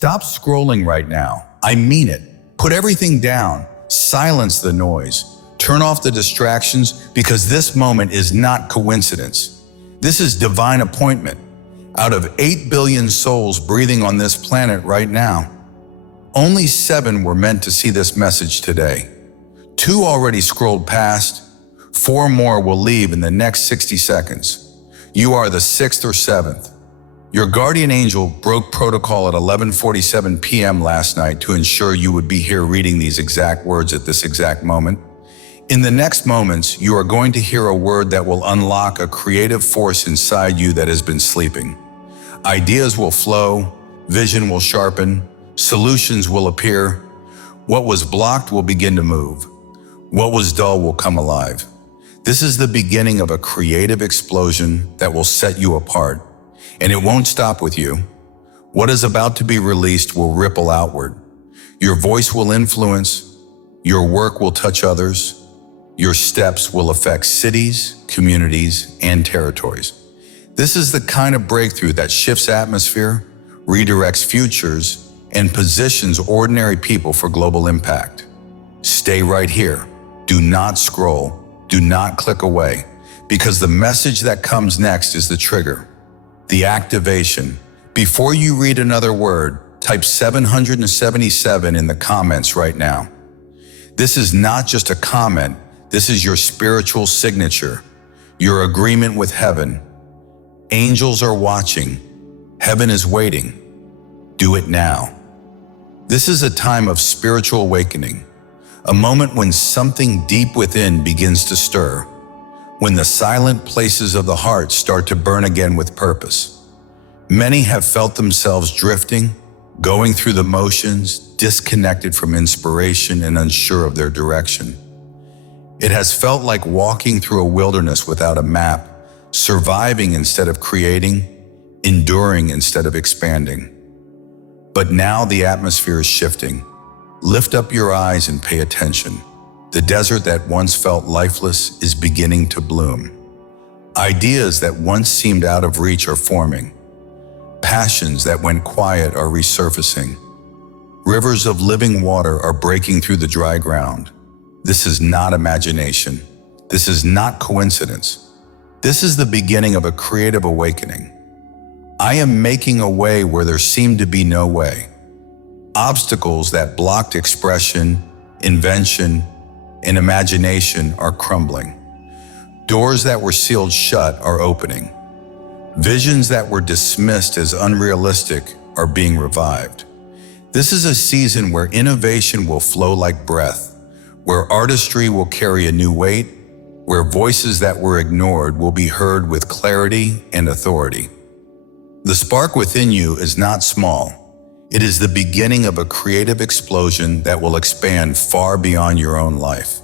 Stop scrolling right now. I mean it. Put everything down. Silence the noise. Turn off the distractions because this moment is not coincidence. This is divine appointment. Out of 8 billion souls breathing on this planet right now, only 7 were meant to see this message today. 2 already scrolled past. 4 more will leave in the next 60 seconds. You are the 6th or 7th. Your guardian angel broke protocol at 11:47 p.m. last night to ensure you would be here reading these exact words at this exact moment. In the next moments, you are going to hear a word that will unlock a creative force inside you that has been sleeping. Ideas will flow, vision will sharpen, solutions will appear. What was blocked will begin to move. What was dull will come alive. This is the beginning of a creative explosion that will set you apart. And it won't stop with you. What is about to be released will ripple outward. Your voice will influence, your work will touch others, your steps will affect cities, communities, and territories. This is the kind of breakthrough that shifts atmosphere, redirects futures, and positions ordinary people for global impact. Stay right here. Do not scroll. Do not click away, because the message that comes next is the trigger. The activation. Before you read another word, type 777 in the comments right now. This is not just a comment, this is your spiritual signature, your agreement with heaven. Angels are watching. Heaven is waiting. Do it now. This is a time of spiritual awakening, a moment when something deep within begins to stir. When the silent places of the heart start to burn again with purpose. Many have felt themselves drifting, going through the motions, disconnected from inspiration and unsure of their direction. It has felt like walking through a wilderness without a map, surviving instead of creating, enduring instead of expanding. But now the atmosphere is shifting. Lift up your eyes and pay attention. The desert that once felt lifeless is beginning to bloom. Ideas that once seemed out of reach are forming. Passions that went quiet are resurfacing. Rivers of living water are breaking through the dry ground. This is not imagination. This is not coincidence. This is the beginning of a creative awakening. I am making a way where there seemed to be no way. Obstacles that blocked expression, invention, and imagination are crumbling. Doors that were sealed shut are opening. Visions that were dismissed as unrealistic are being revived. This is a season where innovation will flow like breath, where artistry will carry a new weight, where voices that were ignored will be heard with clarity and authority. The spark within you is not small. It is the beginning of a creative explosion that will expand far beyond your own life.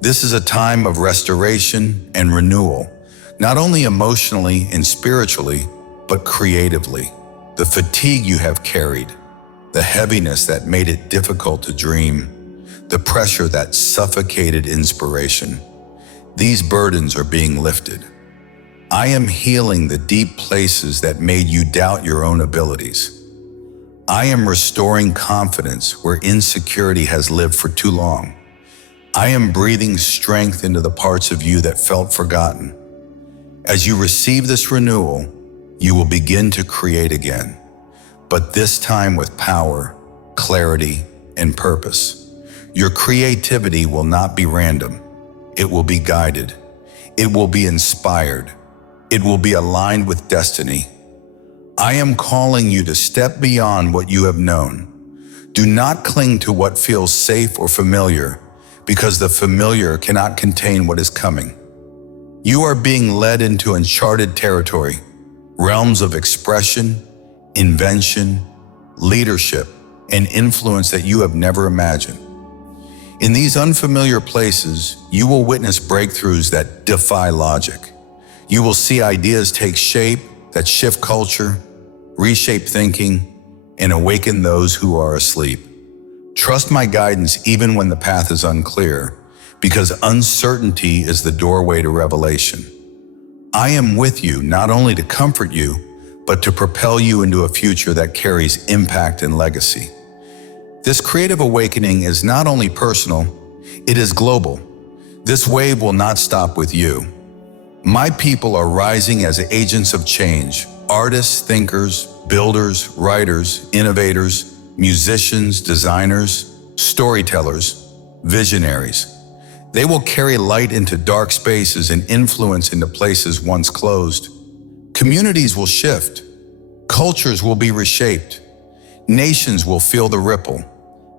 This is a time of restoration and renewal, not only emotionally and spiritually, but creatively. The fatigue you have carried, the heaviness that made it difficult to dream, the pressure that suffocated inspiration. These burdens are being lifted. I am healing the deep places that made you doubt your own abilities. I am restoring confidence where insecurity has lived for too long. I am breathing strength into the parts of you that felt forgotten. As you receive this renewal, you will begin to create again, but this time with power, clarity, and purpose. Your creativity will not be random. It will be guided. It will be inspired. It will be aligned with destiny. I am calling you to step beyond what you have known. Do not cling to what feels safe or familiar, because the familiar cannot contain what is coming. You are being led into uncharted territory, realms of expression, invention, leadership, and influence that you have never imagined. In these unfamiliar places, you will witness breakthroughs that defy logic. You will see ideas take shape that shift culture, reshape thinking, and awaken those who are asleep. Trust my guidance even when the path is unclear, because uncertainty is the doorway to revelation. I am with you not only to comfort you, but to propel you into a future that carries impact and legacy. This creative awakening is not only personal, it is global. This wave will not stop with you. My people are rising as agents of change, artists, thinkers, builders, writers, innovators, musicians, designers, storytellers, visionaries. They will carry light into dark spaces and influence into places once closed. Communities will shift. Cultures will be reshaped. Nations will feel the ripple.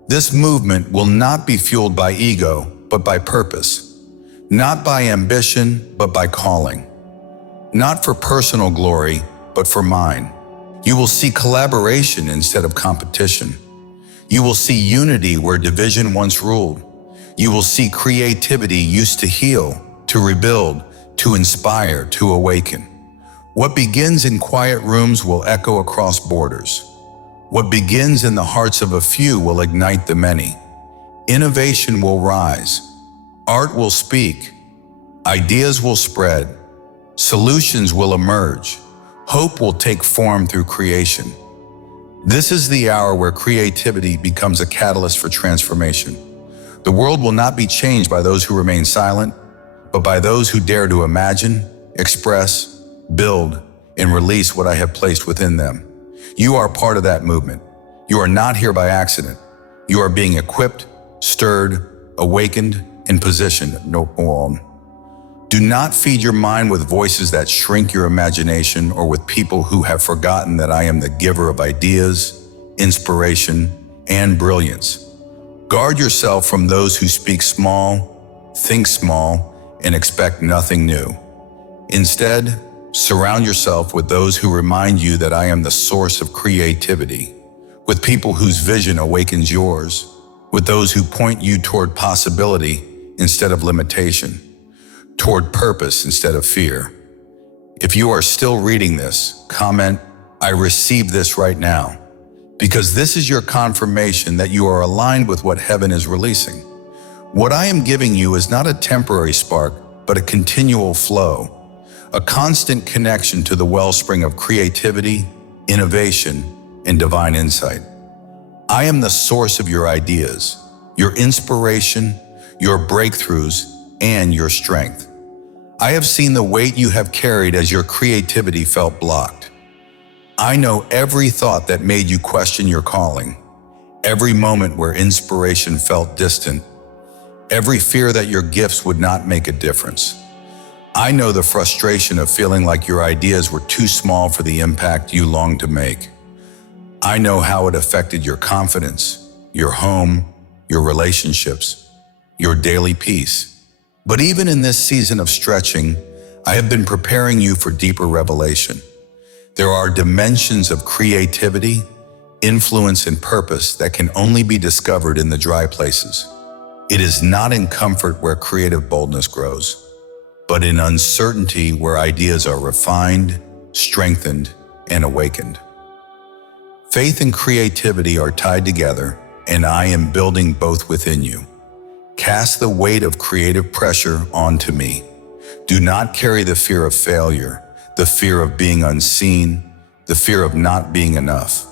This movement will not be fueled by ego, but by purpose. Not by ambition, but by calling. Not for personal glory, but for mine. You will see collaboration instead of competition. You will see unity where division once ruled. You will see creativity used to heal, to rebuild, to inspire, to awaken. What begins in quiet rooms will echo across borders. What begins in the hearts of a few will ignite the many. Innovation will rise. Art will speak. Ideas will spread. Solutions will emerge. Hope will take form through creation. This is the hour where creativity becomes a catalyst for transformation. The world will not be changed by those who remain silent, but by those who dare to imagine, express, build, and release what I have placed within them. You are part of that movement. You are not here by accident. You are being equipped, stirred, awakened, and positioned. Do not feed your mind with voices that shrink your imagination or with people who have forgotten that I am the giver of ideas, inspiration, and brilliance. Guard yourself from those who speak small, think small, and expect nothing new. Instead, surround yourself with those who remind you that I am the source of creativity, with people whose vision awakens yours, with those who point you toward possibility instead of limitation, toward purpose instead of fear. If you are still reading this, comment, "I receive this right now," because this is your confirmation that you are aligned with what heaven is releasing. What I am giving you is not a temporary spark, but a continual flow, a constant connection to the wellspring of creativity, innovation, and divine insight. I am the source of your ideas, your inspiration, your breakthroughs, and your strength. I have seen the weight you have carried as your creativity felt blocked. I know every thought that made you question your calling, every moment where inspiration felt distant, every fear that your gifts would not make a difference. I know the frustration of feeling like your ideas were too small for the impact you longed to make. I know how it affected your confidence, your home, your relationships, your daily peace. But even in this season of stretching, I have been preparing you for deeper revelation. There are dimensions of creativity, influence, and purpose that can only be discovered in the dry places. It is not in comfort where creative boldness grows, but in uncertainty where ideas are refined, strengthened, and awakened. Faith and creativity are tied together, and I am building both within you. Cast the weight of creative pressure onto me. Do not carry the fear of failure, the fear of being unseen, the fear of not being enough.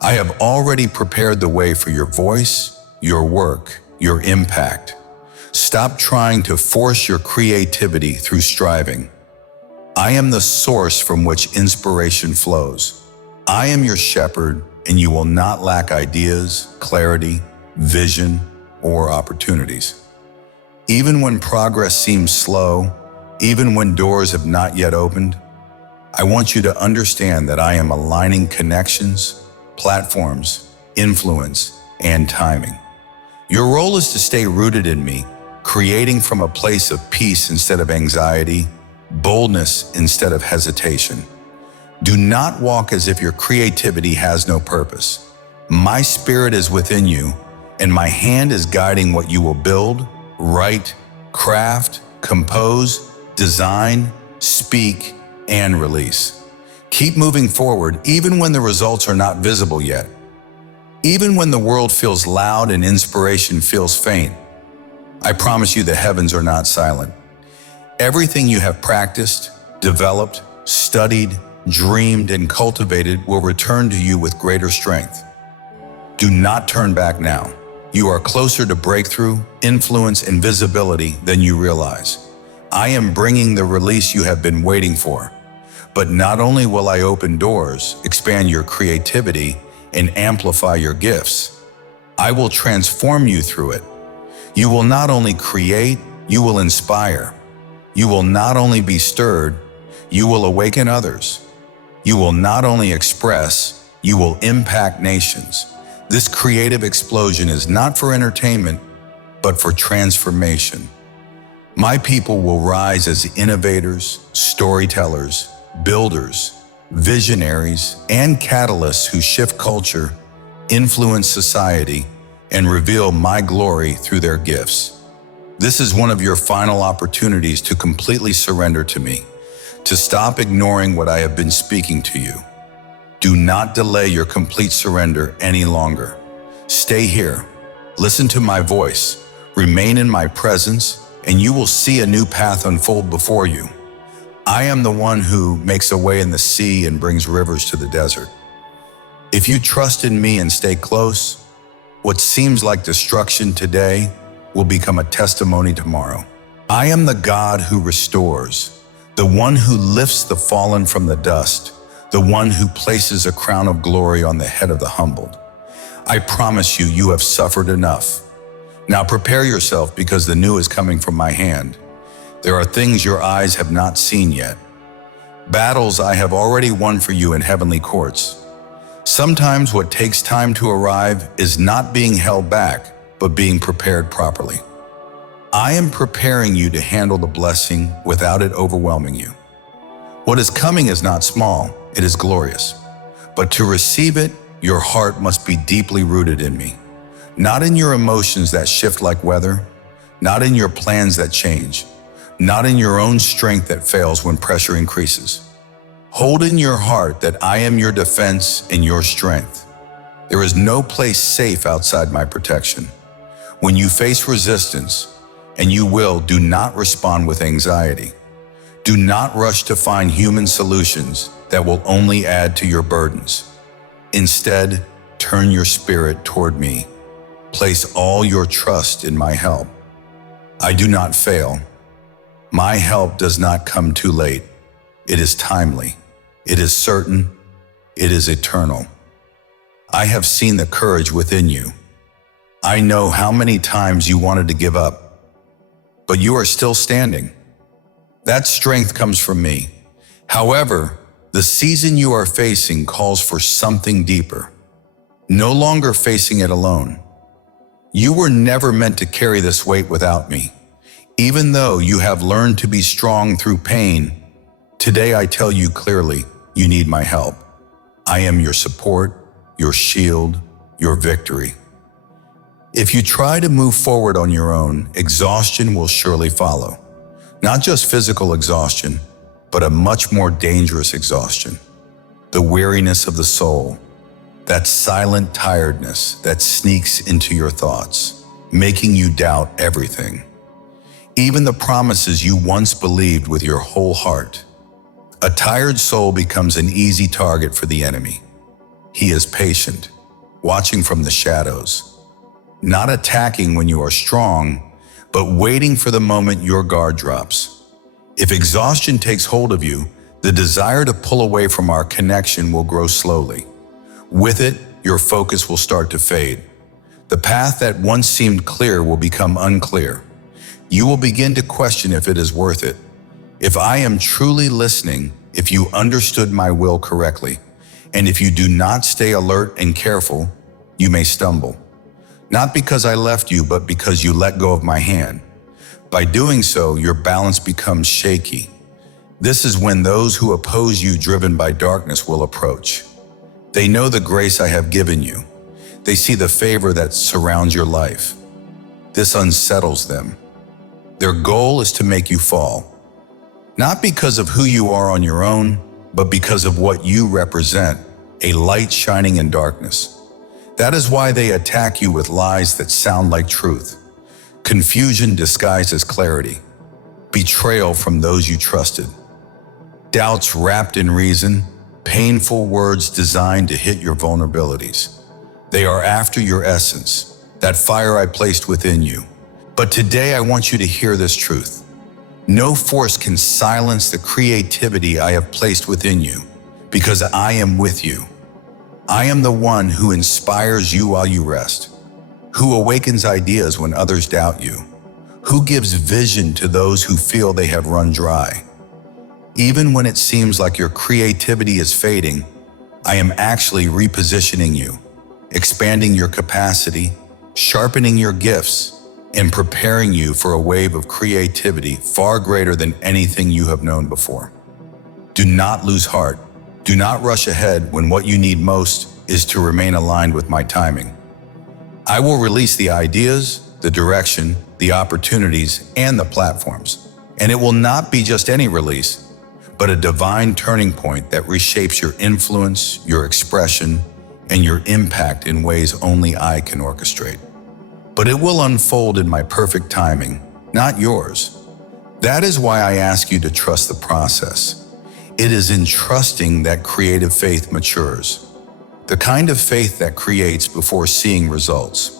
I have already prepared the way for your voice, your work, your impact. Stop trying to force your creativity through striving. I am the source from which inspiration flows. I am your shepherd, and you will not lack ideas, clarity, vision, or opportunities. Even when progress seems slow, even when doors have not yet opened, I want you to understand that I am aligning connections, platforms, influence, and timing. Your role is to stay rooted in me, creating from a place of peace instead of anxiety, boldness instead of hesitation. Do not walk as if your creativity has no purpose. My spirit is within you, and my hand is guiding what you will build, write, craft, compose, design, speak, and release. Keep moving forward even when the results are not visible yet. Even when the world feels loud and inspiration feels faint, I promise you the heavens are not silent. Everything you have practiced, developed, studied, dreamed, and cultivated will return to you with greater strength. Do not turn back now. You are closer to breakthrough, influence, and visibility than you realize. I am bringing the release you have been waiting for. But not only will I open doors, expand your creativity, and amplify your gifts, I will transform you through it. You will not only create, you will inspire. You will not only be stirred, you will awaken others. You will not only express, you will impact nations. This creative explosion is not for entertainment, but for transformation. My people will rise as innovators, storytellers, builders, visionaries, and catalysts who shift culture, influence society, and reveal my glory through their gifts. This is one of your final opportunities to completely surrender to me, to stop ignoring what I have been speaking to you. Do not delay your complete surrender any longer. Stay here, listen to my voice, remain in my presence, and you will see a new path unfold before you. I am the one who makes a way in the sea and brings rivers to the desert. If you trust in me and stay close, what seems like destruction today will become a testimony tomorrow. I am the God who restores, the one who lifts the fallen from the dust, the one who places a crown of glory on the head of the humbled. I promise you, you have suffered enough. Now prepare yourself, because the new is coming from my hand. There are things your eyes have not seen yet. Battles I have already won for you in heavenly courts. Sometimes what takes time to arrive is not being held back, but being prepared properly. I am preparing you to handle the blessing without it overwhelming you. What is coming is not small, it is glorious. But to receive it, your heart must be deeply rooted in me. Not in your emotions that shift like weather, not in your plans that change, not in your own strength that fails when pressure increases. Hold in your heart that I am your defense and your strength. There is no place safe outside my protection. When you face resistance, and you will, do not respond with anxiety. Do not rush to find human solutions that will only add to your burdens. Instead, turn your spirit toward me. Place all your trust in my help. I do not fail. My help does not come too late. It is timely. It is certain. It is eternal. I have seen the courage within you. I know how many times you wanted to give up, but you are still standing. That strength comes from me. However, the season you are facing calls for something deeper. No longer facing it alone. You were never meant to carry this weight without me. Even though you have learned to be strong through pain, today I tell you clearly, you need my help. I am your support, your shield, your victory. If you try to move forward on your own, exhaustion will surely follow. Not just physical exhaustion, but a much more dangerous exhaustion. The weariness of the soul, that silent tiredness that sneaks into your thoughts, making you doubt everything. Even the promises you once believed with your whole heart. A tired soul becomes an easy target for the enemy. He is patient, watching from the shadows, not attacking when you are strong, but waiting for the moment your guard drops. If exhaustion takes hold of you, the desire to pull away from our connection will grow slowly. With it, your focus will start to fade. The path that once seemed clear will become unclear. You will begin to question if it is worth it. If I am truly listening, if you understood my will correctly, and if you do not stay alert and careful, you may stumble. Not because I left you, but because you let go of my hand. By doing so, your balance becomes shaky. This is when those who oppose you, driven by darkness, will approach. They know the grace I have given you. They see the favor that surrounds your life. This unsettles them. Their goal is to make you fall. Not because of who you are on your own, but because of what you represent, a light shining in darkness. That is why they attack you with lies that sound like truth, confusion disguised as clarity, betrayal from those you trusted, doubts wrapped in reason, painful words designed to hit your vulnerabilities. They are after your essence, that fire I placed within you. But today I want you to hear this truth. No force can silence the creativity I have placed within you, because I am with you. I am the one who inspires you while you rest, who awakens ideas when others doubt you, who gives vision to those who feel they have run dry. Even when it seems like your creativity is fading, I am actually repositioning you, expanding your capacity, sharpening your gifts, and preparing you for a wave of creativity far greater than anything you have known before. Do not lose heart. Do not rush ahead when what you need most is to remain aligned with my timing. I will release the ideas, the direction, the opportunities, and the platforms. And it will not be just any release, but a divine turning point that reshapes your influence, your expression, and your impact in ways only I can orchestrate. But it will unfold in my perfect timing, not yours. That is why I ask you to trust the process. It is in trusting that creative faith matures. The kind of faith that creates before seeing results.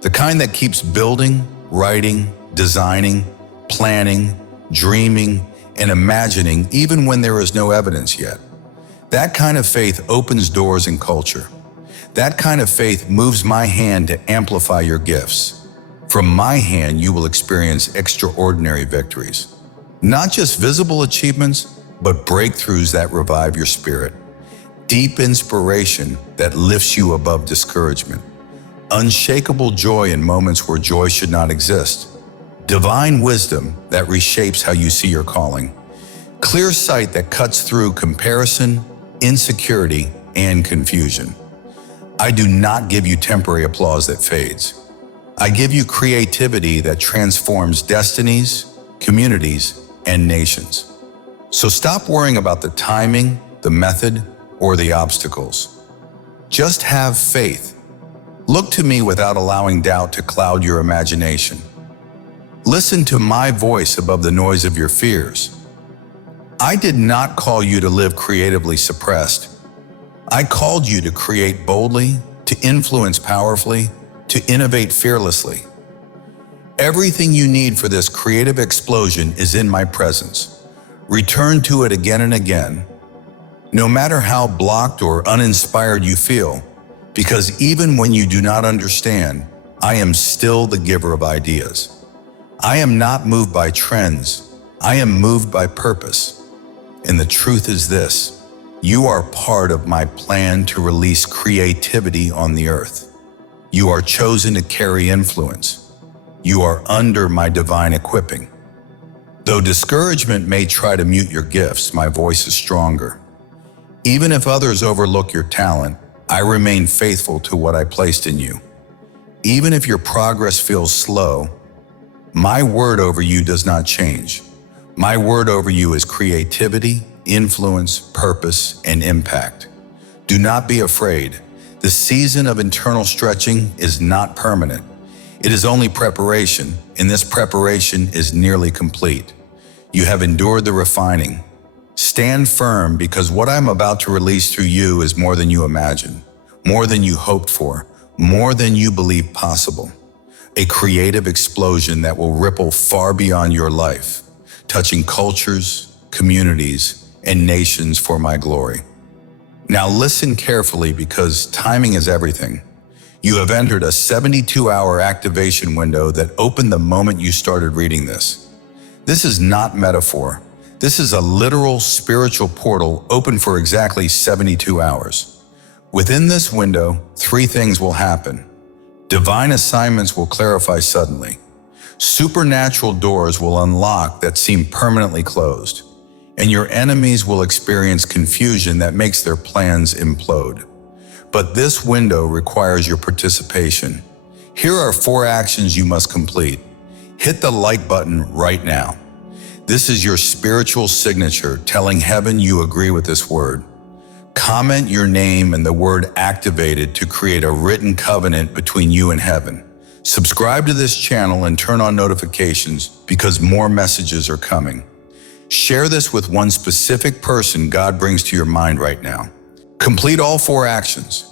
The kind that keeps building, writing, designing, planning, dreaming, and imagining even when there is no evidence yet. That kind of faith opens doors in culture. That kind of faith moves my hand to amplify your gifts. From my hand, you will experience extraordinary victories. Not just visible achievements, but breakthroughs that revive your spirit. Deep inspiration that lifts you above discouragement. Unshakable joy in moments where joy should not exist. Divine wisdom that reshapes how you see your calling. Clear sight that cuts through comparison, insecurity, and confusion. I do not give you temporary applause that fades. I give you creativity that transforms destinies, communities, and nations. So stop worrying about the timing, the method, or the obstacles. Just have faith. Look to me without allowing doubt to cloud your imagination. Listen to my voice above the noise of your fears. I did not call you to live creatively suppressed. I called you to create boldly, to influence powerfully, to innovate fearlessly. Everything you need for this creative explosion is in my presence. Return to it again and again, no matter how blocked or uninspired you feel, because even when you do not understand, I am still the giver of ideas. I am not moved by trends. I am moved by purpose. And the truth is this: you are part of my plan to release creativity on the earth. You are chosen to carry influence. You are under my divine equipping. Though discouragement may try to mute your gifts, my voice is stronger. Even if others overlook your talent, I remain faithful to what I placed in you. Even if your progress feels slow, my word over you does not change. My word over you is creativity, influence, purpose, and impact. Do not be afraid. The season of internal stretching is not permanent. It is only preparation, and this preparation is nearly complete. You have endured the refining. Stand firm, because what I'm about to release through you is more than you imagine, more than you hoped for, more than you believed possible. A creative explosion that will ripple far beyond your life, touching cultures, communities, and nations for my glory. Now listen carefully, because timing is everything. You have entered a 72-hour activation window that opened the moment you started reading this. This is not metaphor. This is a literal spiritual portal open for exactly 72 hours. Within this window, 3 things will happen. Divine assignments will clarify suddenly. Supernatural doors will unlock that seem permanently closed. And your enemies will experience confusion that makes their plans implode. But this window requires your participation. Here are 4 actions you must complete. Hit the like button right now. This is your spiritual signature telling heaven you agree with this word. Comment your name and the word activated to create a written covenant between you and heaven. Subscribe to this channel and turn on notifications, because more messages are coming. Share this with one specific person God brings to your mind right now. Complete all 4 actions.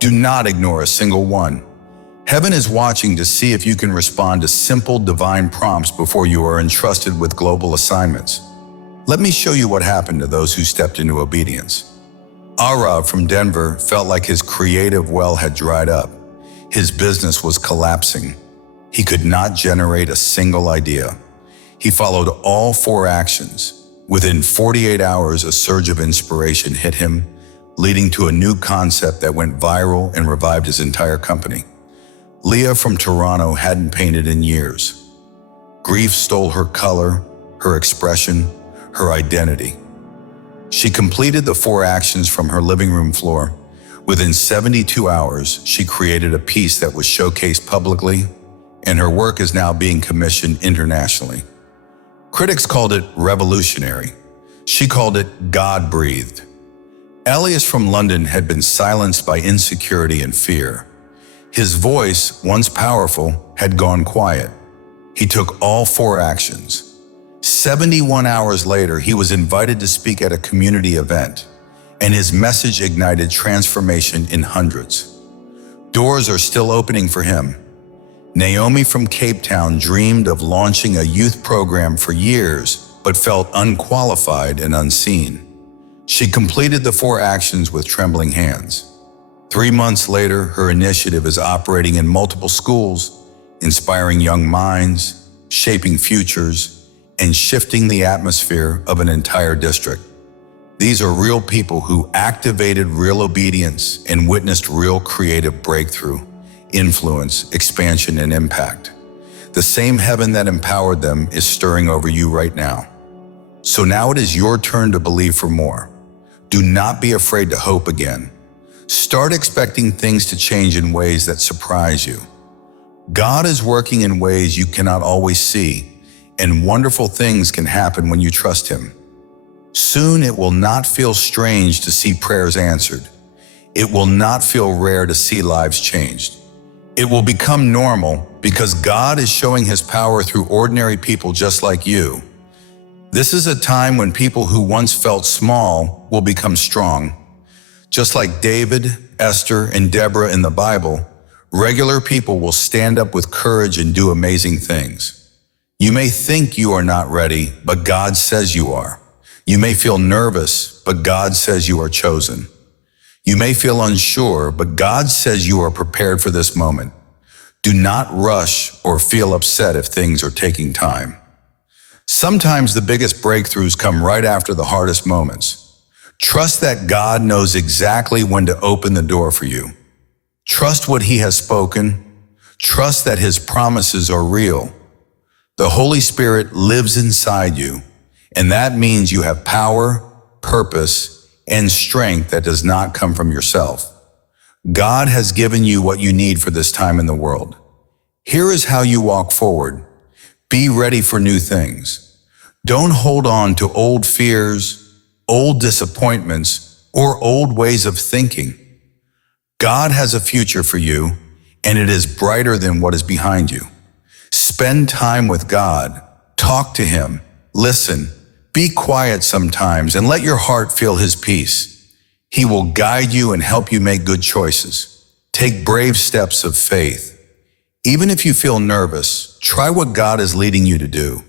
Do not ignore a single one. Heaven is watching to see if you can respond to simple divine prompts before you are entrusted with global assignments. Let me show you what happened to those who stepped into obedience. Arav from Denver felt like his creative well had dried up. His business was collapsing. He could not generate a single idea. He followed all 4 actions. Within 48 hours, a surge of inspiration hit him, leading to a new concept that went viral and revived his entire company. Leah from Toronto hadn't painted in years. Grief stole her color, her expression, her identity. She completed the 4 actions from her living room floor. Within 72 hours, she created a piece that was showcased publicly, and her work is now being commissioned internationally. Critics called it revolutionary. She called it God-breathed. Elias from London had been silenced by insecurity and fear. His voice, once powerful, had gone quiet. He took all 4 actions. 71 hours later, he was invited to speak at a community event, and his message ignited transformation in hundreds. Doors are still opening for him. Naomi from Cape Town dreamed of launching a youth program for years, but felt unqualified and unseen. She completed the 4 actions with trembling hands. 3 months later, her initiative is operating in multiple schools, inspiring young minds, shaping futures, and shifting the atmosphere of an entire district. These are real people who activated real obedience and witnessed real creative breakthrough, influence, expansion, and impact. The same heaven that empowered them is stirring over you right now. So now it is your turn to believe for more. Do not be afraid to hope again. Start expecting things to change in ways that surprise you. God is working in ways you cannot always see, and wonderful things can happen when you trust Him. Soon it will not feel strange to see prayers answered. It will not feel rare to see lives changed. It will become normal because God is showing His power through ordinary people just like you. This is a time when people who once felt small will become strong. Just like David, Esther, and Deborah in the Bible, regular people will stand up with courage and do amazing things. You may think you are not ready, but God says you are. You may feel nervous, but God says you are chosen. You may feel unsure, but God says you are prepared for this moment. Do not rush or feel upset if things are taking time. Sometimes the biggest breakthroughs come right after the hardest moments. Trust that God knows exactly when to open the door for you. Trust what He has spoken. Trust that His promises are real. The Holy Spirit lives inside you, and that means you have power, purpose, and strength that does not come from yourself. God has given you what you need for this time in the world. Here is how you walk forward. Be ready for new things. Don't hold on to old fears, old disappointments, or old ways of thinking. God has a future for you, and it is brighter than what is behind you. Spend time with God. Talk to Him. Listen. Be quiet sometimes and let your heart feel His peace. He will guide you and help you make good choices. Take brave steps of faith. Even if you feel nervous, try what God is leading you to do.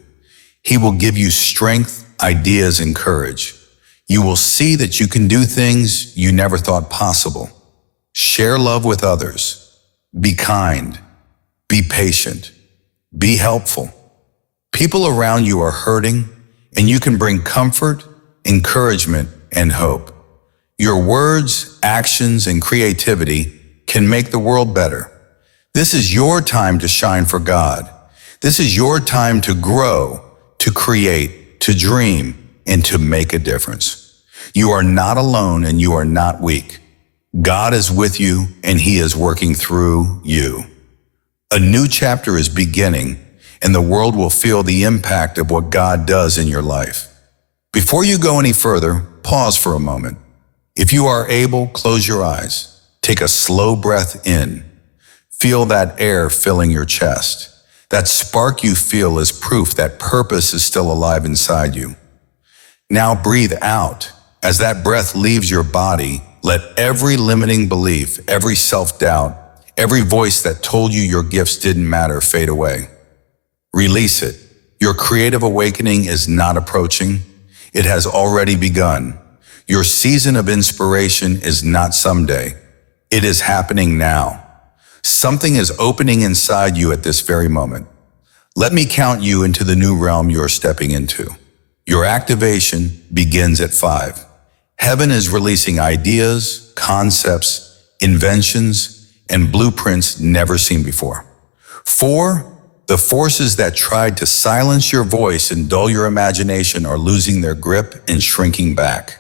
He will give you strength, ideas, and courage. You will see that you can do things you never thought possible. Share love with others. Be kind. Be patient. Be helpful. People around you are hurting, and you can bring comfort, encouragement, and hope. Your words, actions, and creativity can make the world better. This is your time to shine for God. This is your time to grow, to create, to dream, and to make a difference. You are not alone and you are not weak. God is with you and He is working through you. A new chapter is beginning, and the world will feel the impact of what God does in your life. Before you go any further, pause for a moment. If you are able, close your eyes. Take a slow breath in. Feel that air filling your chest. That spark you feel is proof that purpose is still alive inside you. Now breathe out. As that breath leaves your body, let every limiting belief, every self-doubt, every voice that told you your gifts didn't matter fade away. Release it. Your creative awakening is not approaching. It has already begun. Your season of inspiration is not someday. It is happening now. Something is opening inside you at this very moment. Let me count you into the new realm you're stepping into. Your activation begins at 5. Heaven is releasing ideas, concepts, inventions, and blueprints never seen before. 4. The forces that tried to silence your voice and dull your imagination are losing their grip and shrinking back.